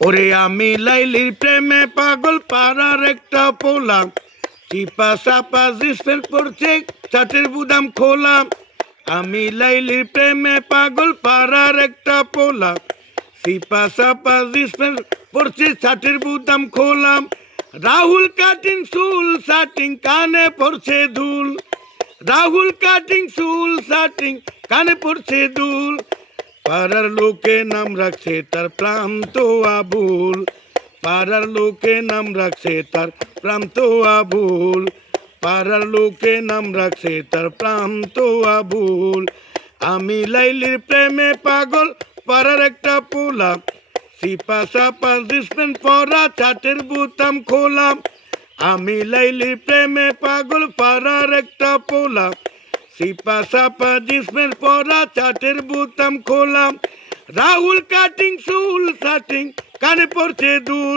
ওরে আমি লাইলির প্রেমে পাগল পাড়ার একটা পোলা, চিপা চাপা জিন্স প্যান্ট পরছে, ছাটের বুদাম খোলা। আমি লাইলির প্রেমে পাগল পাড়ার একটা পোলা, চিপা চাপা জিন্স প্যান্ট পরছে, ছাটের বুদাম খোলা। রাহুল কাটিং চুল শাটিং কানে পড়ছে দুল, রাহুল কাটিং চুল শাটিং কানে পড়ছে দুল। পাড়ার লোকে নাম রাখছে তার প্রান্ত আবুল, পাড়ার লোকে নাম রাখছে তার প্রান্ত আবুল, পাড়ার লোকে নাম রাখছে তার প্রান্ত আবুল। আমি লাইলির প্রেমে পাগল পাড়ার একটা পোলা, সিপা সাপা জিন্স প্যান্ট পরা, চাটের বুতাম খোলা। আমি লাইলির প্রেমে পাগল পাড়ার একটা পোলা, সিপা সাপা জিন্স প্যান্ট পরা, চাটের বুতাম খোলা। রাহুল কাটিং চুল শাটিং কানে পড়ছে দুল।